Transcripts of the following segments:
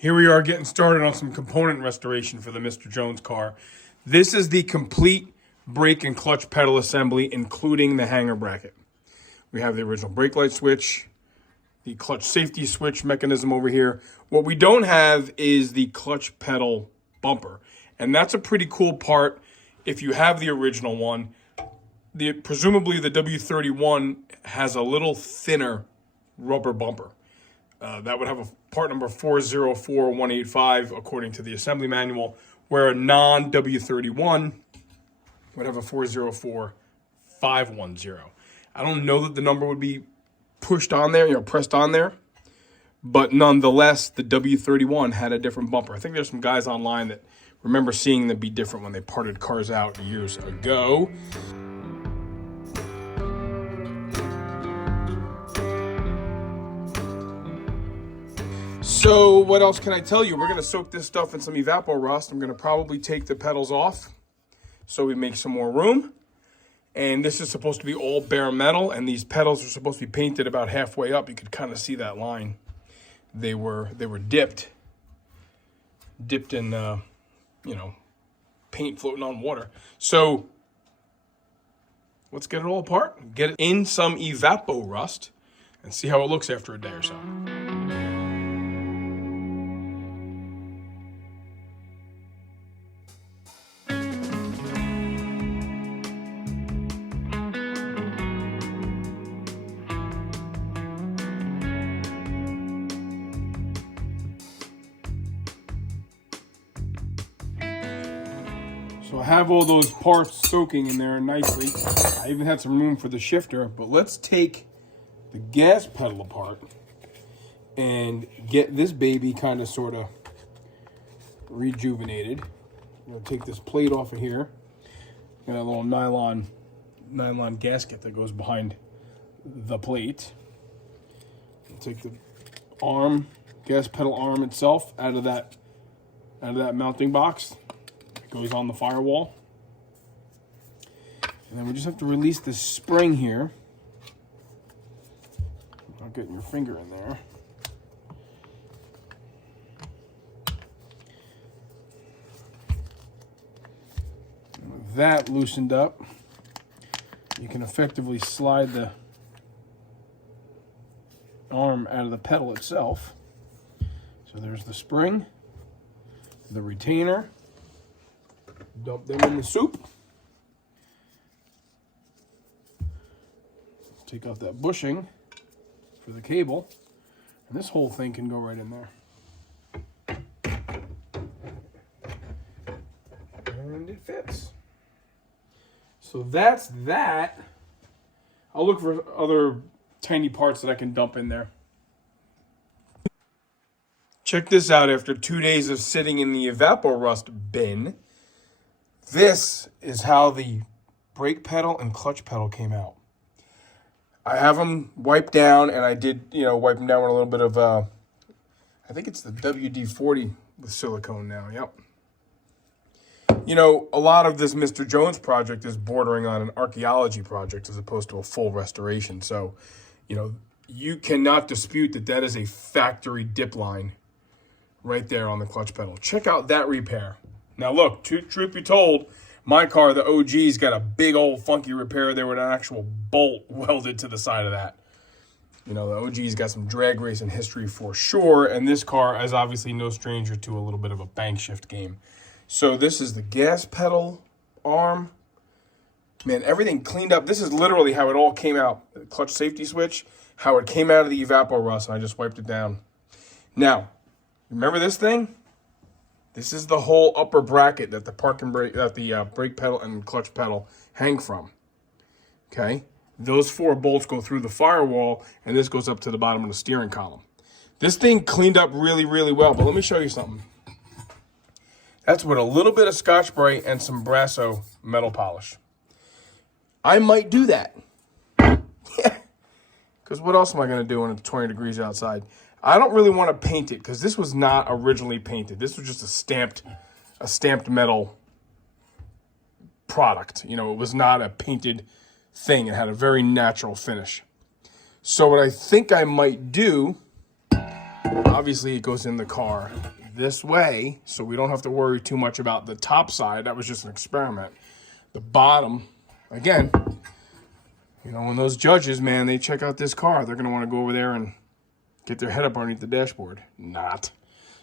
Here we are getting started on some component restoration for the Mr. Jones car. This is the complete brake and clutch pedal assembly, including the hanger bracket. We have the original brake light switch, the clutch safety switch mechanism over here. What we don't have is the clutch pedal bumper. And that's a pretty cool part if you have the original one. Presumably the W-31 has a little thinner rubber bumper. That would have a part number 404185 according to the assembly manual, where a non-W-31 would have a 404510. I don't know that the number would be pushed on there, pressed on there, but nonetheless, the W-31 had a different bumper. I think there's some guys online that remember seeing them be different when they parted cars out years ago. So what else can I tell you? We're going to soak this stuff in some evapor rust. I'm going to probably take the pedals off so we make some more room. And this is supposed to be all bare metal, and these pedals are supposed to be painted about halfway up. You could kind of see that line. They were dipped in paint floating on water. So let's get it all apart, get it in some evapor rust, and see how it looks after a day or so. So I have all those parts soaking in there nicely. I even had some room for the shifter, but let's take the gas pedal apart and get this baby kind of sort of rejuvenated. I'm gonna take this plate off of here. Got a little nylon gasket that goes behind the plate. I'll take the gas pedal arm itself out of that mounting box. Goes on the firewall. And then we just have to release this spring here. Not getting your finger in there. And with that loosened up, you can effectively slide the arm out of the pedal itself. So there's the spring, the retainer. Dump them in the soup. Take off that bushing for the cable. And this whole thing can go right in there. And it fits. So that's that. I'll look for other tiny parts that I can dump in there. Check this out after 2 days of sitting in the evapor rust bin. This is how the brake pedal and clutch pedal came out. I have them wiped down, and I did, wipe them down with a little bit of, I think it's the WD-40 with silicone now, yep. A lot of this Mr. Jones project is bordering on an archaeology project as opposed to a full restoration. So, you cannot dispute that is a factory dip line right there on the clutch pedal. Check out that repair. Now look, truth be told, my car, the OG's got a big old funky repair there with an actual bolt welded to the side of that. The OG's got some drag racing history for sure, and this car is obviously no stranger to a little bit of a bank shift game. So this is the gas pedal arm. Man, everything cleaned up. This is literally how it all came out. The clutch safety switch, how it came out of the evapor rust, and I just wiped it down. Now, remember this thing? This is the whole upper bracket that the brake pedal and clutch pedal hang from. Okay? Those 4 bolts go through the firewall, and this goes up to the bottom of the steering column. This thing cleaned up really, really well, but let me show you something. That's with a little bit of Scotch-Brite and some Brasso metal polish. I might do that. Yeah. Because what else am I going to do when it's 20 degrees outside? I don't really want to paint it because this was not originally painted. This was just a stamped metal product. It was not a painted thing. It had a very natural finish. So what I think I might do Obviously, it goes in the car this way, so we don't have to worry too much about the top side. That was just an experiment. The bottom, again, you know, when those judges, man, they check out this car, they're going to want to go over there and get their head up underneath the dashboard. Not.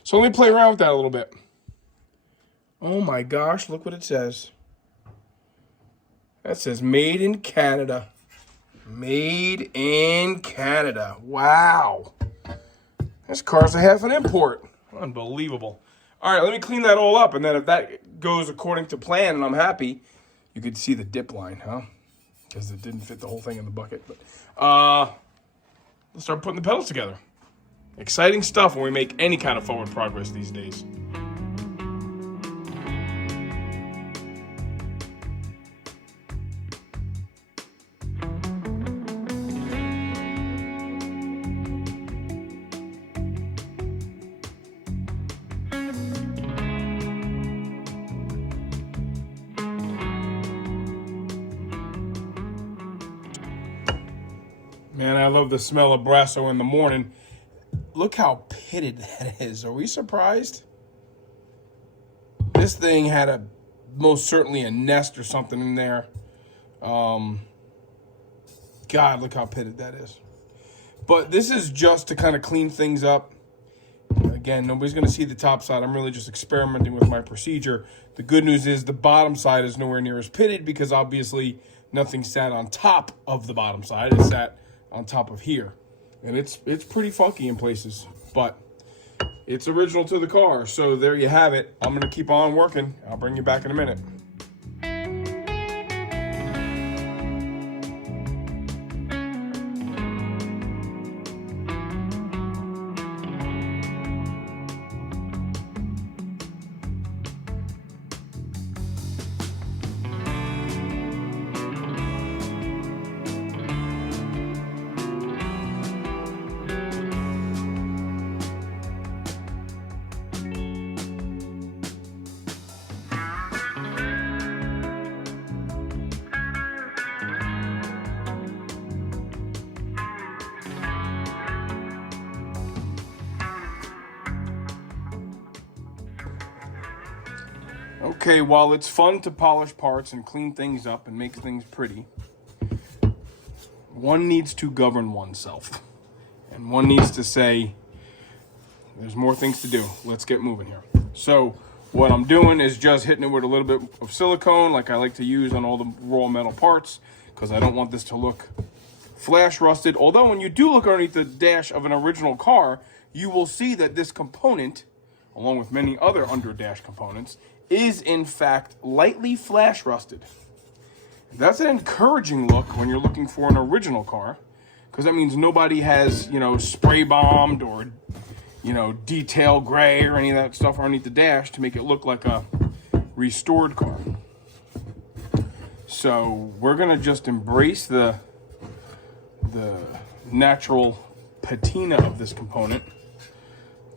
So let me play around with that a little bit. Oh my gosh, look what it says. That says made in Canada. Made in Canada. Wow. This car's a half an import. Unbelievable. All right, let me clean that all up, and then if that goes according to plan and I'm happy, you could see the dip line, huh? Because it didn't fit the whole thing in the bucket. But let's start putting the pedals together. Exciting stuff when we make any kind of forward progress these days. Man, I love the smell of Brasso in the morning. Look how pitted that is. Are we surprised? This thing had most certainly a nest or something in there. God, look how pitted that is. But this is just to kind of clean things up. Again, nobody's going to see the top side. I'm really just experimenting with my procedure. The good news is the bottom side is nowhere near as pitted because obviously nothing sat on top of the bottom side. It sat on top of here. And it's pretty funky in places, but it's original to the car. So there you have it. I'm going to keep on working. I'll bring you back in a minute. Okay, while it's fun to polish parts and clean things up and make things pretty, one needs to govern oneself. And one needs to say, there's more things to do. Let's get moving here. So what I'm doing is just hitting it with a little bit of silicone like I like to use on all the raw metal parts because I don't want this to look flash rusted. Although when you do look underneath the dash of an original car, you will see that this component, along with many other under dash components, is in fact lightly flash rusted. That's an encouraging look when you're looking for an original car, because that means nobody has, you know, spray bombed or, you know, detail gray or any of that stuff underneath the dash to make it look like a restored car. So we're gonna just embrace the natural patina of this component.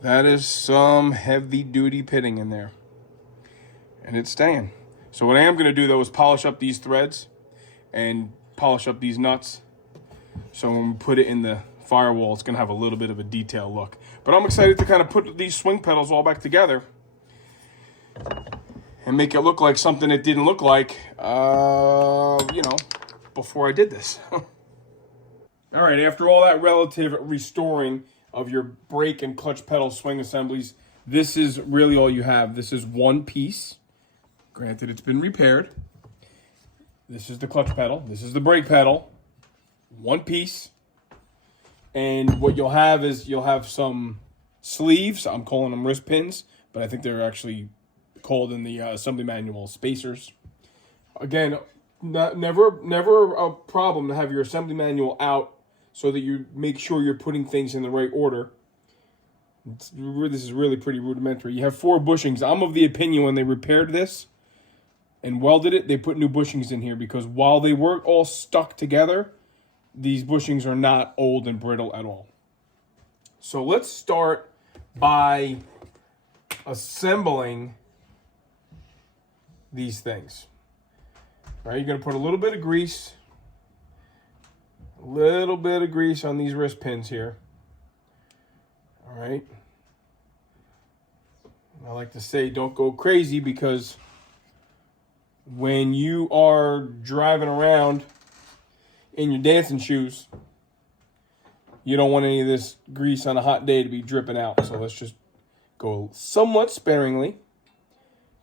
That is some heavy duty pitting in there. And it's staying. So what I am going to do, though, is polish up these threads and polish up these nuts. So when we put it in the firewall, it's going to have a little bit of a detailed look. But I'm excited to kind of put these swing pedals all back together and make it look like something it didn't look like, you know, before I did this. All right, after all that relative restoring of your brake and clutch pedal swing assemblies, this is really all you have. This is one piece. Granted, it's been repaired. This is the clutch pedal. This is the brake pedal. One piece. And what you'll have is you'll have some sleeves. I'm calling them wrist pins, but I think they're actually called in the assembly manual spacers. Again, never a problem to have your assembly manual out so that you make sure you're putting things in the right order. This is really pretty rudimentary. You have 4 bushings. I'm of the opinion when they repaired this and welded it, they put new bushings in here because while they weren't all stuck together, these bushings are not old and brittle at all. So let's start by assembling these things. All right, you're going to put a little bit of grease on these wrist pins here. All right. I like to say don't go crazy, because when you are driving around in your dancing shoes, you don't want any of this grease on a hot day to be dripping out. So let's just go somewhat sparingly.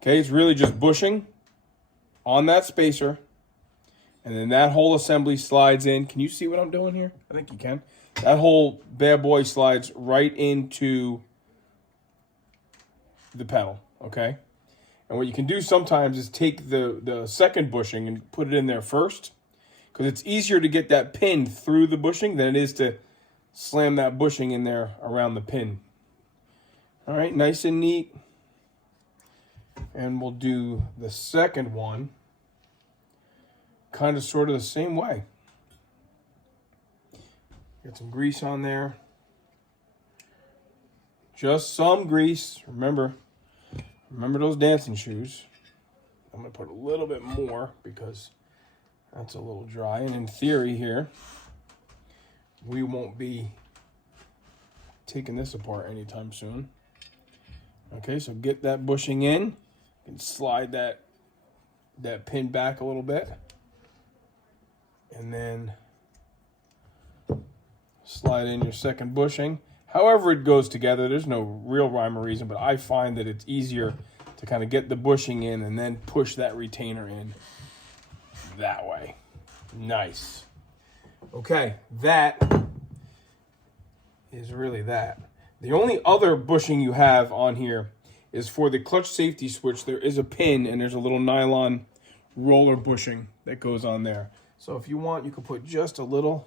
Okay, it's really just bushing on that spacer. And then that whole assembly slides in. Can you see what I'm doing here? I think you can. That whole bad boy slides right into the pedal, okay? And what you can do sometimes is take the second bushing and put it in there first, because it's easier to get that pin through the bushing than it is to slam that bushing in there around the pin. All right, nice and neat. And we'll do the second one kind of sort of the same way. Get some grease on there. Just some grease. Remember those dancing shoes. I'm going to put a little bit more because that's a little dry. And in theory here, we won't be taking this apart anytime soon. Okay, so get that bushing in and slide that pin back a little bit. And then slide in your second bushing. However it goes together, there's no real rhyme or reason, but I find that it's easier to kind of get the bushing in and then push that retainer in that way. Nice. Okay, that is really that. The only other bushing you have on here is for the clutch safety switch. There is a pin and there's a little nylon roller bushing that goes on there. So if you want, you can put just a little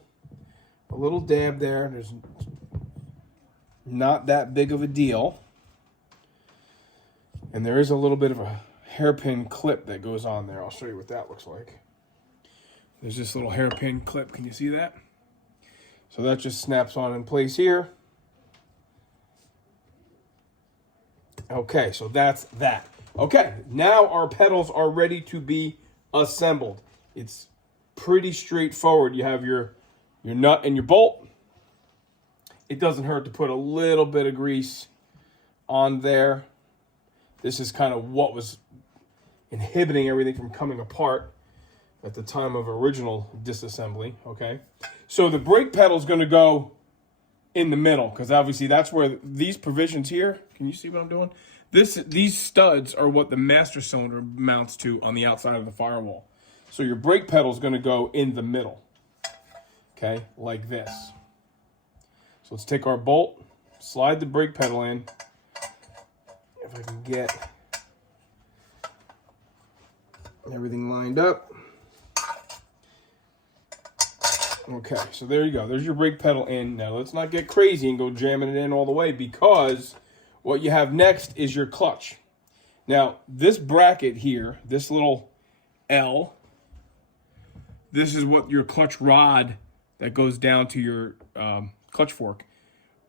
dab there. There's not that big of a deal. And there is a little bit of a hairpin clip that goes on there. I'll show you what that looks like. There's this little hairpin clip. Can you see that? So that just snaps on in place here. Okay, so that's that. Okay, now our pedals are ready to be assembled. It's pretty straightforward. You have your nut and your bolt. It doesn't hurt to put a little bit of grease on there. This is kind of what was inhibiting everything from coming apart at the time of original disassembly, okay? So the brake pedal is going to go in the middle, because obviously that's where these provisions here, can you see what I'm doing? These studs are what the master cylinder mounts to on the outside of the firewall. So your brake pedal is going to go in the middle, okay, like this. So let's take our bolt, slide the brake pedal in. If I can get everything lined up. Okay, so there you go. There's your brake pedal in. Now let's not get crazy and go jamming it in all the way, because what you have next is your clutch. Now, this bracket here, this little L, this is what your clutch rod that goes down to your clutch fork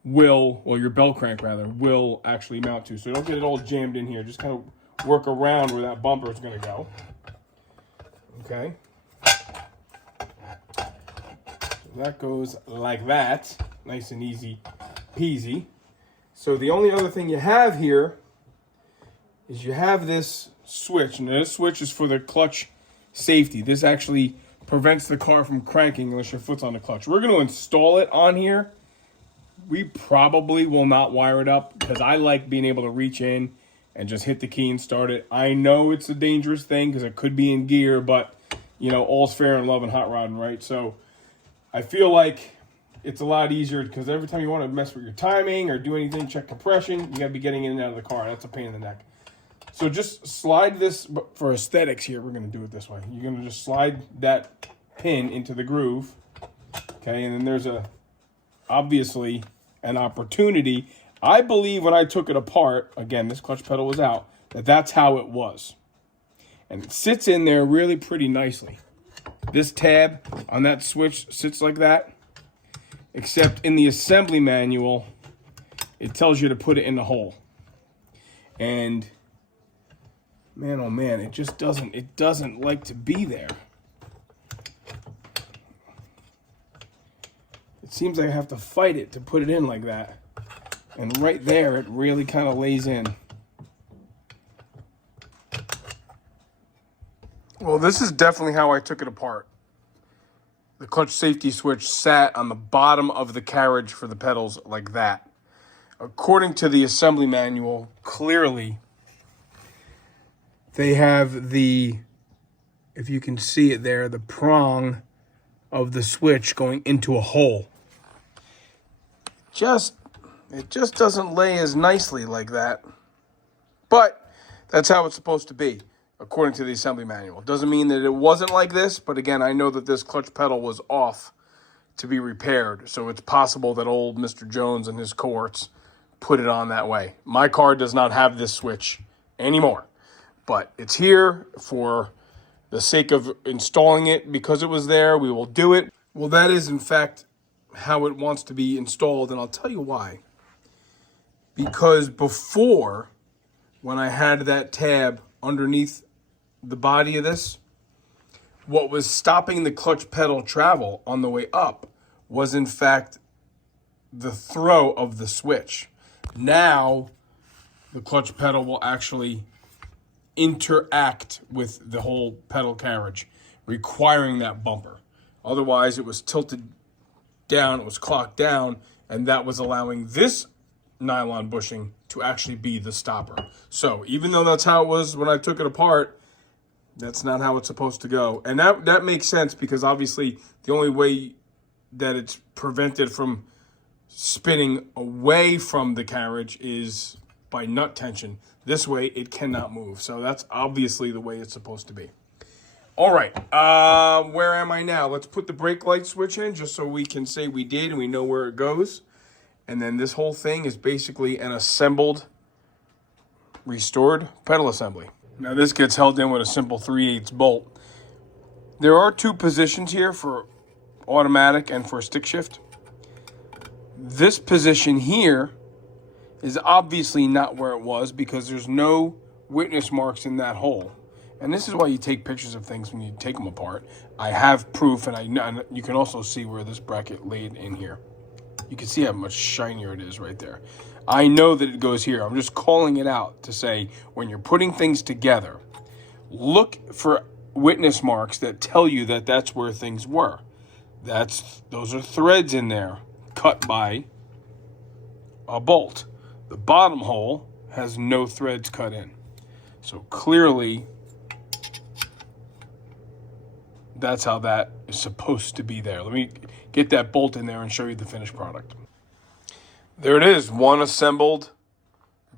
will, or your bell crank rather, will actually mount to. So don't get it all jammed in here. Just kind of work around where that bumper is going to go. Okay. That goes like that, nice and easy peasy. So the only other thing you have here is you have this switch, and this switch is for the clutch safety. This actually prevents the car from cranking unless your foot's on the clutch. We're going to install it on here. We probably will not wire it up, because I like being able to reach in and just hit the key and start it. I know it's a dangerous thing because it could be in gear, but, you know, all's fair in love and hot rodding, right? So I feel like it's a lot easier, because every time you want to mess with your timing or do anything, check compression, you got to be getting in and out of the car. That's a pain in the neck. So just slide this, for aesthetics here, we're going to do it this way. You're going to just slide that pin into the groove, okay? And then there's obviously an opportunity. I believe when I took it apart, again, this clutch pedal was out, that's how it was. And it sits in there really pretty nicely. This tab on that switch sits like that, except in the assembly manual, it tells you to put it in the hole. And man, oh man, it just doesn't like to be there. It seems like I have to fight it to put it in like that. And right there, it really kind of lays in. Well, this is definitely how I took it apart. The clutch safety switch sat on the bottom of the carriage for the pedals like that. According to the assembly manual, clearly, they have the, if you can see it there, the prong of the switch going into a hole. It just doesn't lay as nicely like that. But that's how it's supposed to be, according to the assembly manual. Doesn't mean that it wasn't like this, but again, I know that this clutch pedal was off to be repaired. So it's possible that old Mr. Jones and his cohorts put it on that way. My car does not have this switch anymore, but it's here for the sake of installing it. Because it was there, we will do it. Well, that is in fact how it wants to be installed, and I'll tell you why. Because before, when I had that tab underneath the body of this, what was stopping the clutch pedal travel on the way up was in fact the throw of the switch. Now, the clutch pedal will actually interact with the whole pedal carriage, requiring that bumper. Otherwise, it was tilted down, it was clocked down, and that was allowing this nylon bushing to actually be the stopper. So even though that's how it was when I took it apart, that's not how it's supposed to go. And that makes sense, because obviously the only way that it's prevented from spinning away from the carriage is by nut tension. This way it cannot move. So that's obviously the way it's supposed to be. All right, where am I now? Let's put the brake light switch in just so we can say we did and we know where it goes. And then this whole thing is basically an assembled, restored pedal assembly. Now this gets held in with a simple 3/8 bolt. There are two positions here for automatic and for stick shift. This position here is obviously not where it was, because there's no witness marks in that hole. And this is why you take pictures of things when you take them apart. I have proof, and you can also see where this bracket laid in here. You can see how much shinier it is right there. I know that it goes here. I'm just calling it out to say, when you're putting things together, look for witness marks that tell you that that's where things were. Those are threads in there cut by a bolt. The bottom hole has no threads cut in. So clearly, that's how that is supposed to be there. Let me get that bolt in there and show you the finished product. There it is, one assembled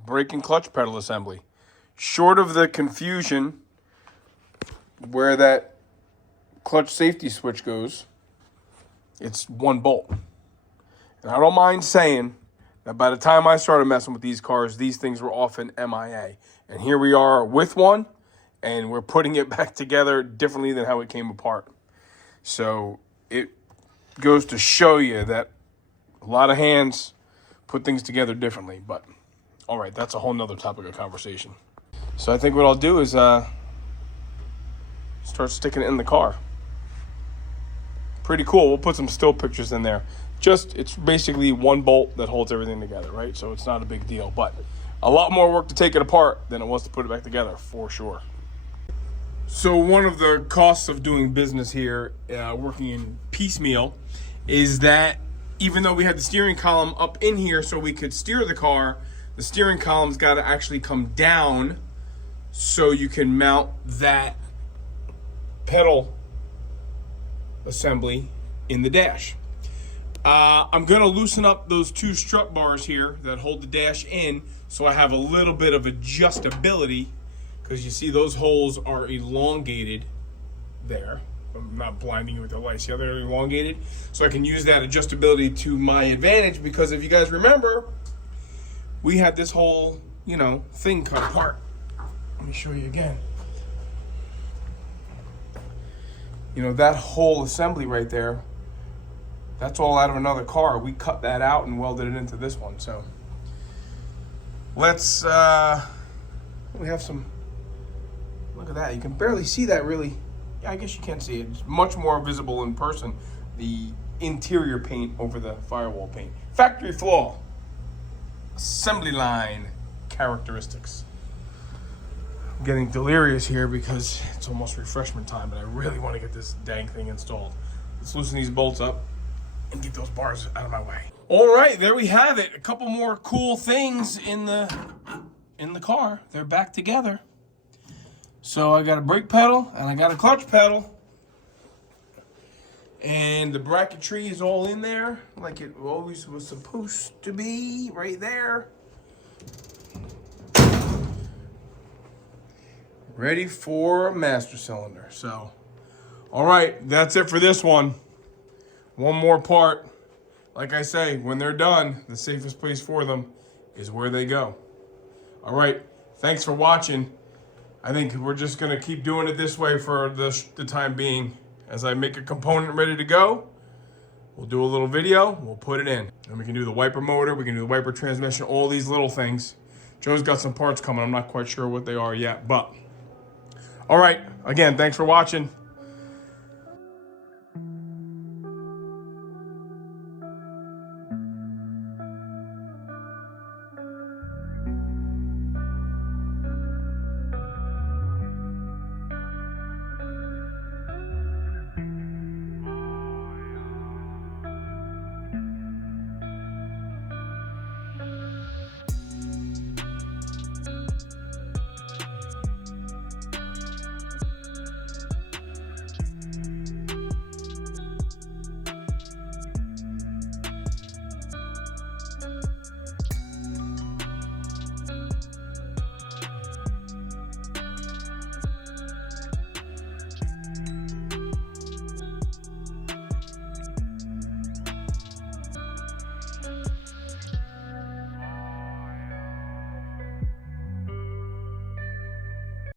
brake and clutch pedal assembly. Short of the confusion where that clutch safety switch goes, it's one bolt. And I don't mind saying that by the time I started messing with these cars, these things were often MIA. And here we are with one, and we're putting it back together differently than how it came apart. So it goes to show you that a lot of hands put things together differently. But all right, that's a whole nother topic of conversation. So I think what I'll do is start sticking it in the car. Pretty cool. We'll put some still pictures in there. It's basically one bolt that holds everything together, right? So it's not a big deal, but a lot more work to take it apart than it was to put it back together, for sure. So one of the costs of doing business here, working in piecemeal, is that even though we had the steering column up in here so we could steer the car, the steering column's got to actually come down so you can mount that pedal assembly in the dash. I'm going to loosen up those two strut bars here that hold the dash in, so I have a little bit of adjustability, because you see those holes are elongated there. I'm not blinding you with the lights. See how they're elongated? So I can use that adjustability to my advantage, because if you guys remember, we had this whole, thing cut apart. Let me show you again. That whole assembly right there, that's all out of another car. We cut that out and welded it into this one. So let's, we have some, look at that. You can barely see that really. Yeah, I guess you can see it. It's much more visible in person, the interior paint over the firewall paint. Factory flaw. assembly line characteristics. I'm getting delirious here because it's almost refreshment time, but I really want to get this dang thing installed. Let's loosen these bolts up and get those bars out of my way. All right, there we have it. A couple more cool things in the car. They're back together. So I got a brake pedal and I got a clutch pedal. And the bracketry is all in there like it always was supposed to be, right there. Ready for a master cylinder. So, all right, that's it for this one. One more part. Like I say, when they're done, the safest place for them is where they go. All right, thanks for watching. I think we're just gonna keep doing it this way for the time being. As I make a component ready to go, we'll do a little video, we'll put it in. And we can do the wiper motor, we can do the wiper transmission, all these little things. Joe's got some parts coming, I'm not quite sure what they are yet, but. All right, again, thanks for watching.